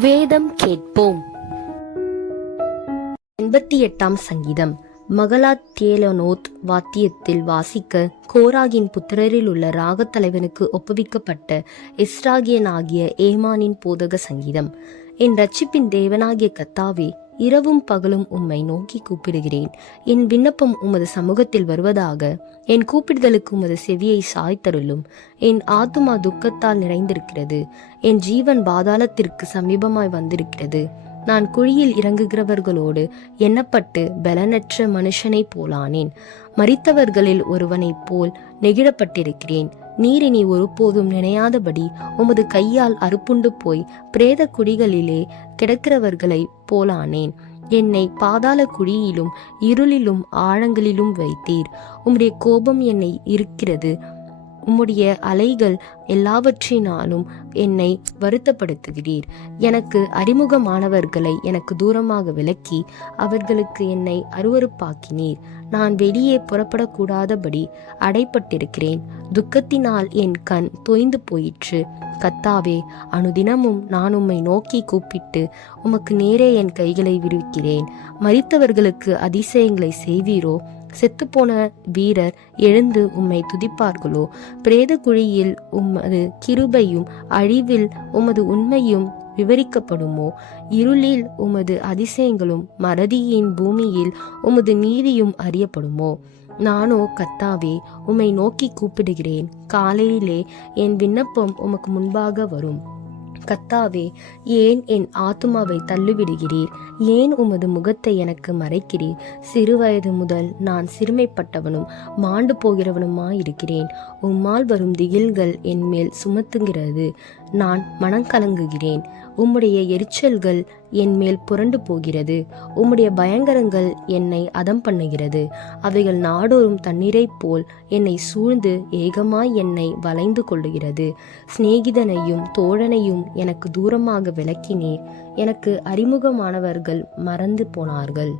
வேதம் கேட்போம். 88ஆம் சங்கீதம். மகலாத்தியேலோனோத் வாத்தியத்தில் வாசிக்க கோராகின் புத்திரரில் உள்ள ராகத் தலைவனுக்கு ஒப்புவிக்கப்பட்ட இஸ்ராகியனாகிய ஏமானின் போதக சங்கீதம். என் இரட்சிப்பின் தேவனாகிய கர்த்தாவே, இரவும் பகலும் உம்மை நோக்கி கூப்பிடுகிறேன். என் விண்ணப்பம் உமது சமூகத்தில் வருவதாக. என் கூப்பிடுதலுக்கு உமது செவியை சாய்த்தருளும். என் ஆத்துமா துக்கத்தால் நிறைந்திருக்கிறது. என் ஜீவன் பாதாளத்திற்கு சமீபமாய் வந்திருக்கிறது. நான் குழியில் இறங்குகிறவர்களோடு எண்ணப்பட்டு பலனற்ற மனுஷனைப் போலானேன். மரித்தவர்களில் ஒருவனைப் போல் நெகிழப்பட்டிருக்கிறேன். நீர் இனி ஒருபோதும் நினையாதபடி உமது கையால் அறுப்புண்டு போய் பிரேத குழிகளிலே கிடக்கிறவர்களைப் போலானேன். என்னை பாதாள குழியிலும் இருளிலும் ஆழங்களிலும் வைத்தீர். உம்முடைய கோபம் என்னை இருக்கிறது. உம்முடைய அலைகள் எல்லாவற்றினாலும் என்னை வருத்தப்படுத்துகிறீர். எனக்கு அறிமுகமானவர்களை எனக்கு தூரமாக விலக்கி அவர்களுக்கு என்னை அருவருப்பாக்கினீர். நான் வெளியே புறப்படக்கூடாதபடி அடைப்பட்டிருக்கிறேன். துக்கத்தினால் என் கண் தொய்ந்து போயிற்று. கர்த்தாவே, அனுதினமும் நான் உம்மை நோக்கி கூப்பிட்டு உமக்கு நேரே என் கைகளை விடுவிக்கிறேன். மரித்தவர்களுக்கு அதிசயங்களை செய்வீரோ? செத்துப்போன வீரர் எழுந்து உம்மை துதிப்பார்களோ? பிரேத குழியில் உமது கிருபையும் அழிவில் உமது உண்மையும் விவரிக்கப்படுமோ? இருளில் உமது அதிசயங்களும் மறதியின் பூமியில் உமது நீதியும் அறியப்படுமோ? நானோ கர்த்தாவே, உம்மை நோக்கி கூப்பிடுகிறேன். காலையிலே என் விண்ணப்பம் உமக்கு முன்பாக வரும். கர்த்தாவே, ஏன் என் ஆத்துமாவை தள்ளிவிடுகிறீர்? ஏன் உமது முகத்தை எனக்கு மறைக்கிறீர்? சிறுவயது முதல் நான் சிறுமைப்பட்டவனும் மாண்டு போகிறவனுமாயிருக்கிறேன். உம்மால் வரும் திகில்கள் என் மேல் சுமத்துகிறது. நான் மனங்கலங்குகிறேன். உம்முடைய எரிச்சல்கள் என் மேல் புரண்டு போகிறது. உம்முடைய பயங்கரங்கள் என்னை அதம் பண்ணுகிறது. அவைகள் நாடோறும் தண்ணீரைப் போல் என்னை சூழ்ந்து ஏகமாய் என்னை வளைந்து கொள்ளுகிறது. சிநேகிதனையும் தோழனையும் எனக்கு தூரமாக விலக்கினீர். எனக்கு அறிமுகமானவர்கள் மறந்து போனார்கள்.